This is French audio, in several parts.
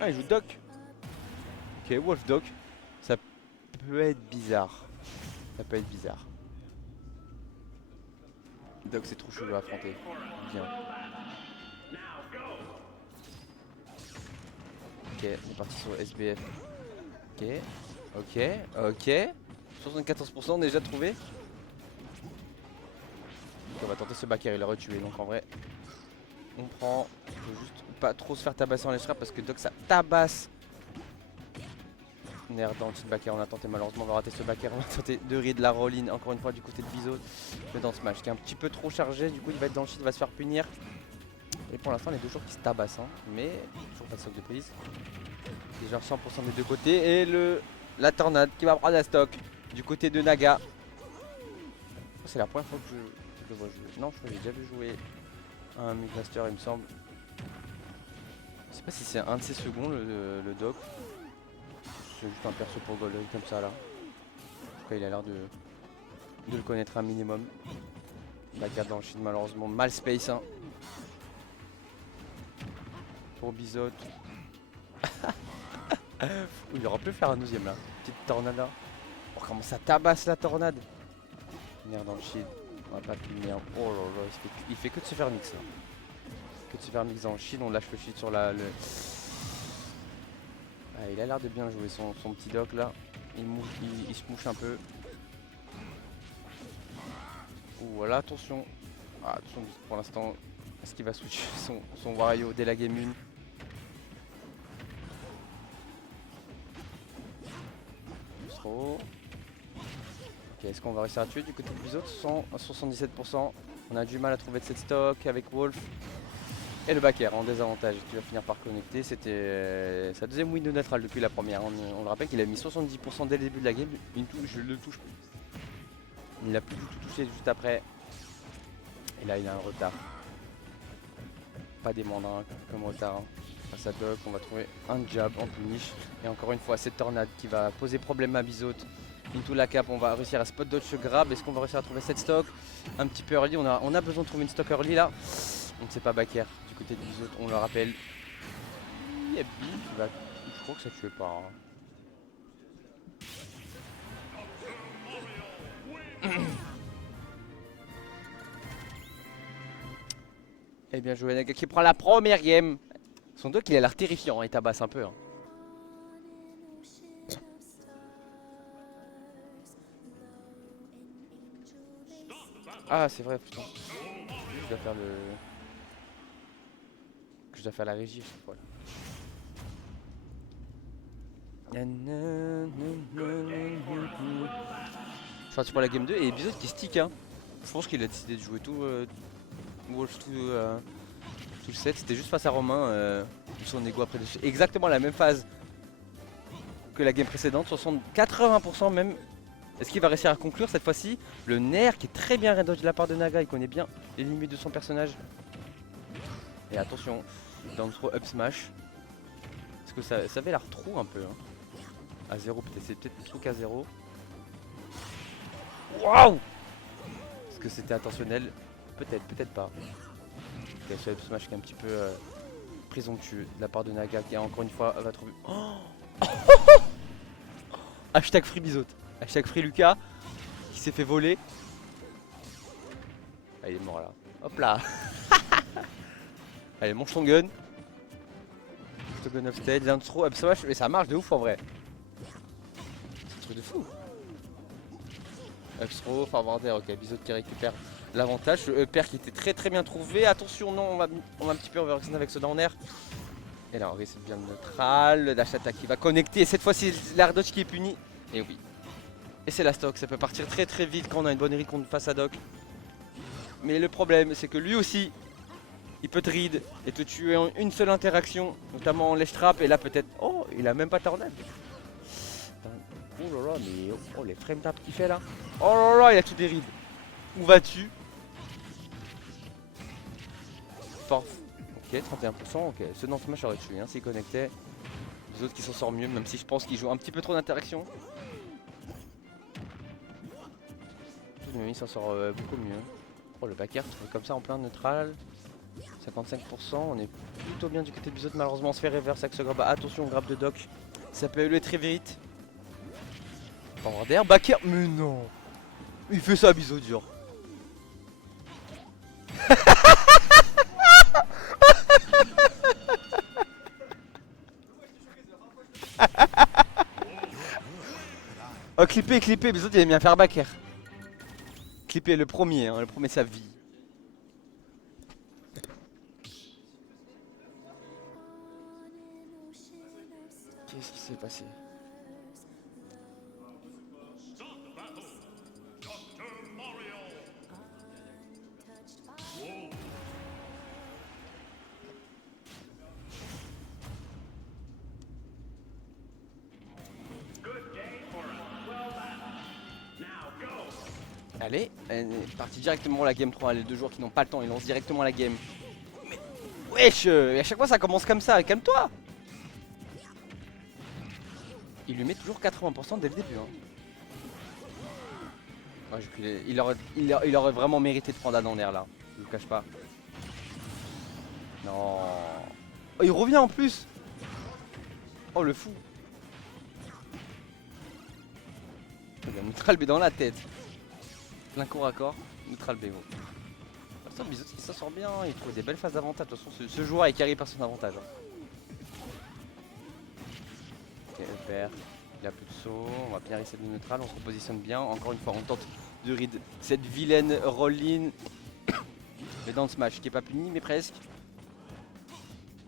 Ah, il joue Doc. Ok, Wolf Doc. Ça peut être bizarre. Ça peut être bizarre. Doc, c'est trop chelou à affronter. Bien. Ok, on est parti sur SBF. Ok, ok, ok. 74% déjà trouvé. Donc on va tenter ce backer, il l'a retué. Donc en vrai, on prend. Faut juste pas trop se faire tabasser en les parce que Doc ça tabasse. Nerf dans le petit backer, on a tenté malheureusement, on va rater ce backer, on va tenter de read la roll-in encore une fois du côté de Bizot. Le dans ce match qui est un petit peu trop chargé, du coup il va être dans le shit, il va se faire punir. Et pour l'instant les deux joueurs qui se tabassent, hein. Mais toujours pas de stock de prise. Déjà 100% des deux côtés et la tornade qui va prendre la stock du côté de Naga. C'est la première fois que je le vois jouer. Non, je crois que j'ai déjà vu jouer un Midmaster il me semble. Je sais pas si c'est un de ses seconds le Doc. C'est juste un perso pour Golden comme ça là. En tout cas il a l'air de le connaître un minimum. La carte dans le shield malheureusement mal space hein. Pour Bizot. Il aurait pu faire un deuxième là. Petite tornade là. Oh comment ça tabasse la tornade. Merde dans le shield. On va pas punir. Oh là là il fait que de se faire mix là. Que de se faire mix dans le shield. On lâche le shield sur la. Ah, il a l'air de bien jouer son petit doc là. Il se mouche un peu. Ouh, voilà, attention. Ah, attention pour l'instant. Est-ce qu'il va switcher son Wario dès la game 1? Trop. Ok, est-ce qu'on va réussir à tuer du côté de Bizot? 77%. On a du mal à trouver de cette stock avec Wolf. Et le backer en désavantage qui va finir par connecter. C'était sa deuxième win de neutral depuis la première. On le rappelle qu'il a mis 70% dès le début de la game. Je le touche plus. Il a plus du tout touché juste après. Et là il a un retard. Pas des mandats comme retard. Face à Doc, on va trouver un jab en punish. Et encore une fois cette tornade qui va poser problème à Bizot. Into la cap, on va réussir à spot dodge grab. Est-ce qu'on va réussir à trouver cette stock? Un petit peu early, on a besoin de trouver une stock early là. Donc c'est pas backer du côté de Bizot, on le rappelle. Je crois que ça tuait pas. Hein. Et bien joué Naga qui prend la première game. Son doc il a l'air terrifiant, il tabasse un peu. Hein. Ah c'est vrai putain. Je dois faire je dois faire la régie chaque fois. Enfin tu prends la game 2 et épisode qui stick hein. Je pense qu'il a décidé de jouer tout Wolf tout le set. C'était juste face à Romain. Son ego après dessus. Exactement la même phase que la game précédente. 80% même. Est-ce qu'il va réussir à conclure cette fois-ci? Le nerf qui est très bien red dodge de la part de Naga, il connaît bien les limites de son personnage. Et attention, down throw up smash. Parce que ça avait l'air trop un peu. Hein. À 0 peut-être, c'est peut-être le truc à 0. Waouh! Est-ce que c'était intentionnel? Peut-être, peut-être pas. Ok, ce up smash qui est un petit peu présomptueux de la part de Naga qui encore une fois va trouver. Oh Hashtag free Bizot. Hashtag free Lucas qui s'est fait voler. Ah, il est mort là. Hop là. Allez, mange ton gun. Ton gun off stage, down throw, up smash. Mais ça marche de ouf en vrai. C'est un truc de fou. Up throw, forward air. Ok, Bizot qui récupère l'avantage. Le upper qui était très très bien trouvé. Attention, non, on va un petit peu overextend avec ce down air. Et là, on risque bien neutral. Le dash attack qui va connecter. Et cette fois-ci, l'air dodge qui est puni. Et oui. Et c'est la stock. Ça peut partir très très vite quand on a une bonne recon face à Doc. Mais le problème, c'est que lui aussi, il peut te read et te tuer en une seule interaction, notamment en ledge trap. Et là, peut-être. Oh, il a même pas tornade. Oh là là, mais oh, les frame taps qu'il fait là. Oh là là, il a tout des rides. Où vas-tu? Ok, 31%. Ok, ce dans smash aurait tué hein, s'il connectait. Les autres qui s'en sortent mieux, même si je pense qu'ils jouent un petit peu trop d'interaction. Mais il s'en sort beaucoup mieux. Oh, le backer, comme ça en plein neutral. 55%, on est plutôt bien du côté de Bizot. Malheureusement on se fait reverse avec ce grab. Attention, grab de Doc. Ça peut aller très vite. Forward air, back air. Mais non, il fait ça Bizot dur. Oh clippé, Bizot il aime bien faire back air. Clippé le premier de sa vie. Qu'est-ce qui s'est passé? Allez, elle est partie directement à la game 3, les deux joueurs qui n'ont pas le temps, ils lancent directement la game. Mais wesh, et à chaque fois ça commence comme ça, calme-toi. Il lui met toujours 80% dès le début. Hein. Ouais, il aurait vraiment mérité de prendre un en air là, je vous cache pas. Non. Oh, il revient en plus. Oh le fou. Il a neutral B dans la tête. Plein corps à corps, neutral B. Bizot il s'en sort bien, il trouve des belles phases d'avantage. De toute façon ce joueur est carré par son avantage. Ok, le père. Il a plus de saut, on va bien reset de neutral, on se repositionne bien. Encore une fois on tente de read cette vilaine roll-in. Mais dans le smash qui est pas puni mais presque.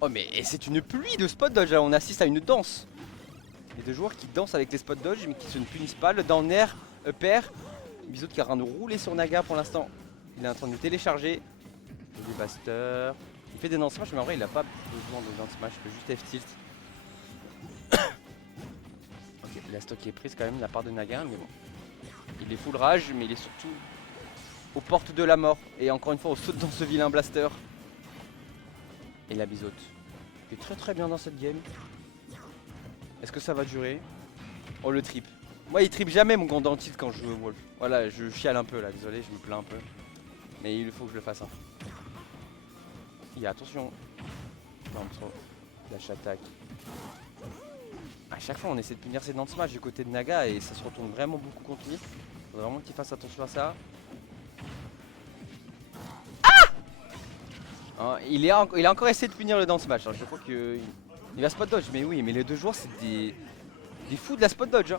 Oh mais c'est une pluie de spot dodge là, on assiste à une danse. Les deux joueurs qui dansent avec les spot dodge mais qui se ne punissent pas. Le down air, up air. Bizot qui est en train de rouler sur Naga pour l'instant. Il est en train de télécharger. Des basters. Il fait des down smash mais en vrai il a pas besoin de down smash, il peut juste F tilt. Ok, la stock est prise quand même de la part de Naga mais bon. Il est full rage mais il est surtout aux portes de la mort. Et encore une fois on saute dans ce vilain blaster. Et la Bizot qui est très très bien dans cette game. Est-ce que ça va durer? Oh le trip. Moi il trip jamais mon gant dentiste quand je joue Wolf. Voilà, je chiale un peu là, désolé, je me plains un peu. Mais il faut que je le fasse. Hein. Il y a attention. Non, trop. Dash attaque. À chaque fois on essaie de punir ses dance match du côté de Naga et ça se retourne vraiment beaucoup contre lui. Faut vraiment qu'il fasse attention à ça. Hein, il a encore essayé de punir le dance match. Hein. Je crois qu'il va spot dodge, mais oui, mais les deux joueurs c'est des fous de la spot dodge. Hein.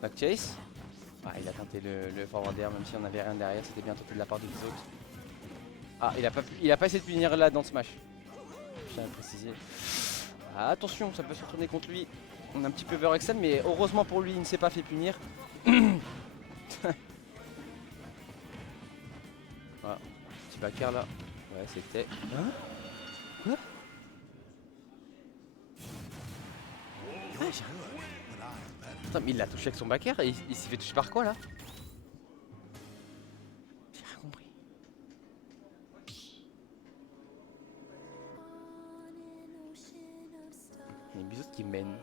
Back chase. Ah, il a tenté le forward air même si on avait rien derrière, c'était bien tenté de la part de Bizot. Ah, il a pas essayé de punir là dans smash. Je tiens à le préciser. Ah, attention, ça peut se retourner contre lui. On a un petit peu overextend, mais heureusement pour lui, il ne s'est pas fait punir. Voilà, petit backer là. Ouais, c'était. Hein? Quoi? Ah, j'ai rien. Attends, mais il l'a touché avec son backer et il s'est fait toucher par quoi là? J'ai rien compris. Il y a une Bizot qui mène.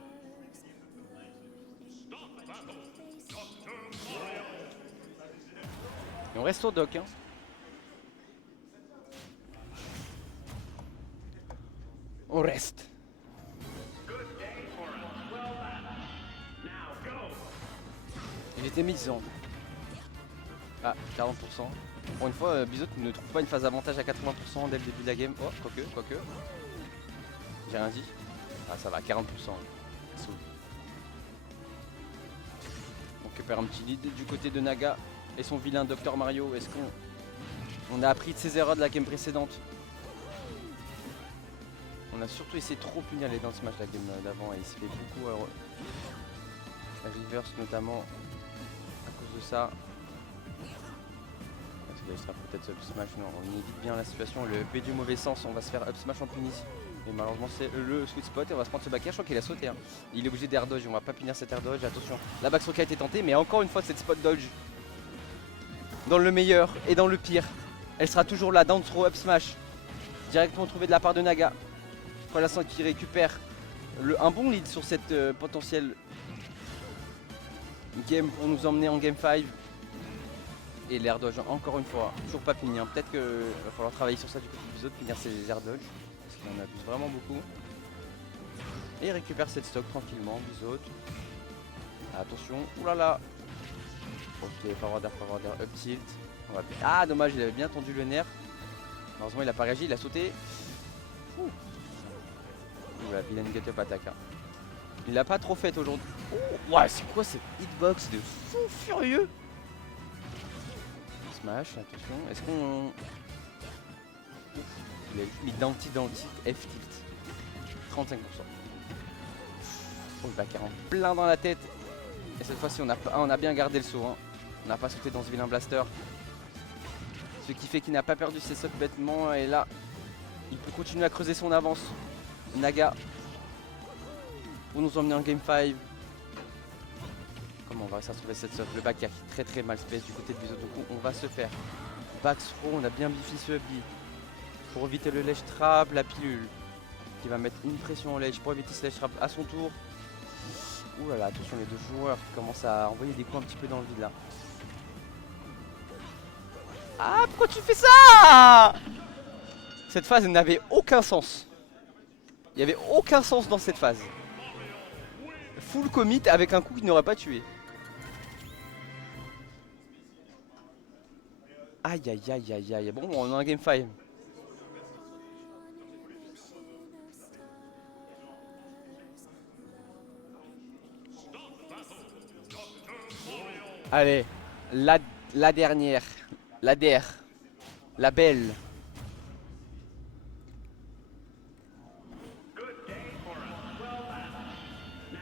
Et on reste au dock hein. On reste. Il était misant. Ah, 40%. Pour une fois, Bizot ne trouve pas une phase d'avantage à 80% dès le début de la game. Oh, quoique. J'ai rien dit. Ah, ça va, 40%. On récupère un petit lead du côté de Naga et son vilain Dr Mario. Est-ce qu'on a appris de ses erreurs de la game précédente? On a surtout essayé de trop punir les dance match la game d'avant et il se fait beaucoup la reverse notamment à cause de ça. Il sera peut-être up smash, non, on évite bien la situation, le B du mauvais sens, on va se faire up smash en Tunisie. Mais malheureusement c'est le sweet spot et on va se prendre ce back air, je crois qu'il a sauté. Hein. Il est obligé d'air dodge, on va pas punir cet air dodge, attention. La back stroke a été tentée, mais encore une fois cette spot dodge. Dans le meilleur et dans le pire. Elle sera toujours là, down throw, up smash. Directement trouvé de la part de Naga. Pour l'instant qui récupère un bon lead sur cette potentielle game pour nous emmener en game 5. Et l'air dodge encore une fois, toujours pas fini. Hein. Peut-être qu'il va falloir travailler sur ça du côté de Bizote, finir ses air dodge. Parce qu'il en abuse vraiment beaucoup. Et il récupère cette stock tranquillement, Bizote. Attention, oulala. Ok, forward air, up tilt. Ah dommage, il avait bien tendu le nerf. Malheureusement il a pas réagi, il a sauté. Ouh. Oula, vilain get up attaque. Hein. Il l'a pas trop fait aujourd'hui. Oh, ouais, c'est quoi cette hitbox de fou furieux? Smash, attention. Est-ce qu'on... Il a mis d'anti F tilt. 35%. Oh, le backer en plein dans la tête. Et cette fois-ci on a bien gardé le saut. Hein. On n'a pas sauté dans ce vilain blaster. Ce qui fait qu'il n'a pas perdu ses stocks bêtement. Et là, il peut continuer à creuser son avance. Naga. Pour nous emmener en game 5. Comment on va réussir à trouver cette stock? Le back qui très très mal space du côté de Bizote. Donc on va se faire. Back throw, on a bien biffé ce hubby. Pour éviter le ledge trap, la pilule. Qui va mettre une pression au ledge pour éviter ce ledge trap à son tour. Ouh là là, attention les deux joueurs qui commencent à envoyer des coups un petit peu dans le vide là. Ah, pourquoi tu fais ça? Cette phase n'avait aucun sens. Il n'y avait aucun sens dans cette phase. Full commit avec un coup qui n'aurait pas tué. Aïe aïe aïe aïe aïe. Bon, on a un game 5. Allez, la dernière. La der. La belle.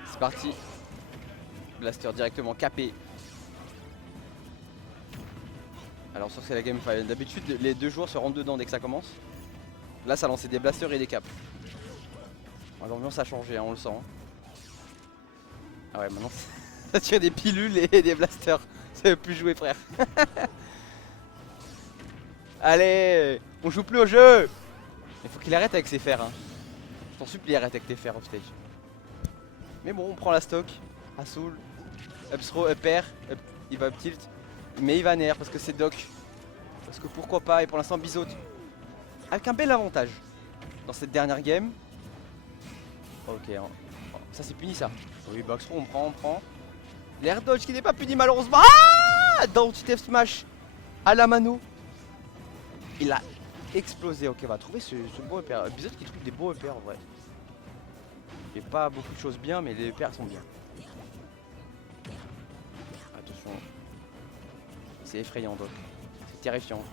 C'est parti. Blaster directement capé. Alors ça c'est la game 5. D'habitude les deux joueurs se rentrent dedans dès que ça commence. Là ça lançait des blasters et des caps. L'ambiance a changé, hein, on le sent. Ah ouais, maintenant ça tire des pilules et des blasters. Ça veut plus jouer, frère. Allez, on joue plus au jeu. Il faut qu'il arrête avec ses fers. Hein. Je t'en supplie, arrête avec tes fers off stage. Mais bon, on prend la stock. Assoul, up throw, up air, il va up tilt. Mais il va nair parce que c'est doc. Parce que pourquoi pas, et pour l'instant Bizote. Avec un bel avantage dans cette dernière game. Ok, hein. Ça c'est puni ça. Oui, box throw, on prend. L'air dodge qui n'est pas puni malheureusement. Ah, dans F smash à la mano. Il a explosé. Ok, on va trouver ce beau EPR. Bizote qui trouve des beaux EPR en vrai. Il n'y a pas beaucoup de choses bien, mais les EPR sont bien. Attention. C'est effrayant donc. C'est terrifiant.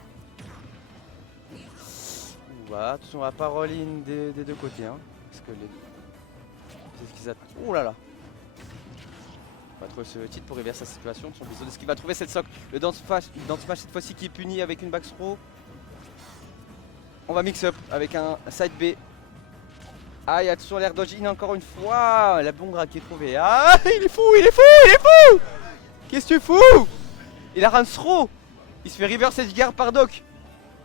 Ouah, attention à la paroline des deux côtés. Hein, parce que les... C'est ce qu'ils attendent. Ouh là là. On va trouver ce titre pour reverser sa situation. Son Bizote, est-ce qu'il va trouver cette sock? Le dance smash cette fois-ci qui est puni avec une back throw. On va mix up avec un side B. Aïe, attention l'air dodge in encore une fois. La bongra qui est trouvée. Ah, il est fou. Qu'est-ce que tu fous? Il a run throw. Il se fait reverse edgeguard par Doc.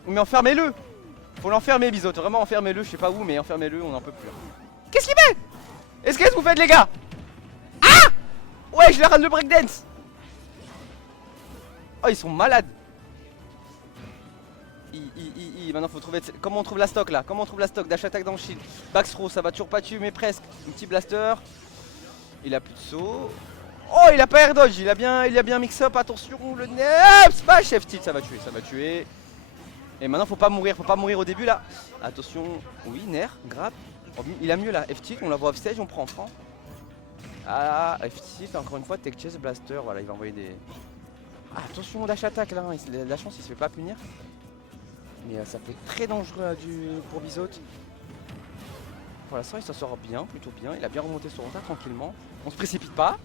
Mais enfermez-le. Faut l'enfermer Bizote, vraiment enfermez-le. Je sais pas où, mais enfermez-le, on n'en peut plus. Qu'est-ce qu'il fait? Qu'est-ce que vous faites les gars? Ah, ouais, je l'ai run le breakdance. Oh, ils sont malades. Maintenant faut trouver comment on trouve la stock là. Comment on trouve la stock? Dash attack dans le shield. Back throw, ça va toujours pas tuer mais presque. Un petit blaster. Il a plus de saut. Oh, il a pas air dodge, il a bien mix up, attention le nerf smash F tilt, ça va tuer. Et maintenant faut pas mourir au début là. Attention, oui, nerf, grappe. Oh, il a mieux là, F tilt, on la voit off stage, on prend. Ah, F tilt, encore une fois, tech chase blaster, voilà, il va envoyer des... Ah, attention, dash attack là, la chance il se fait pas punir. Mais ça fait très dangereux pour Bizote. Pour l'instant il s'en sort bien, plutôt bien. Il a bien remonté son retard tranquillement. On se précipite pas.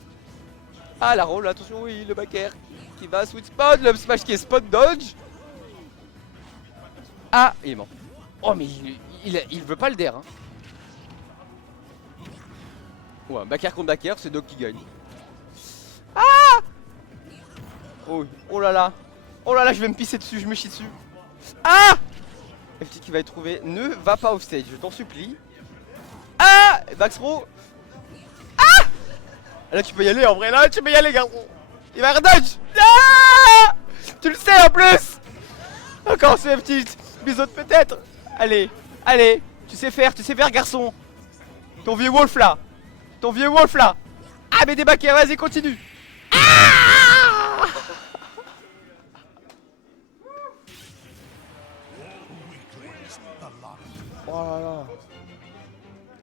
Ah la roll, attention, oui, le back air qui va sweet spot, le smash qui est spot dodge. Ah, il est mort. Oh mais il veut pas le der. Hein. Ouais, back air contre back air, c'est Doc qui gagne. Ah. Oh là là. Oh là là, je vais me pisser dessus, je me chie dessus. Ah! FT qui va être trouvé. Ne va pas off stage, je t'en supplie. Ah! Back throw. Ah! Là tu peux y aller en vrai, là tu peux y aller garçon. Il va redodge. Ah! Tu le sais en plus. Encore ce tilt. Bizot peut-être. Allez, allez. Tu sais faire garçon. Ton vieux wolf là. Ton vieux wolf là. Ah mais des backers, vas-y continue. Ah oh là là.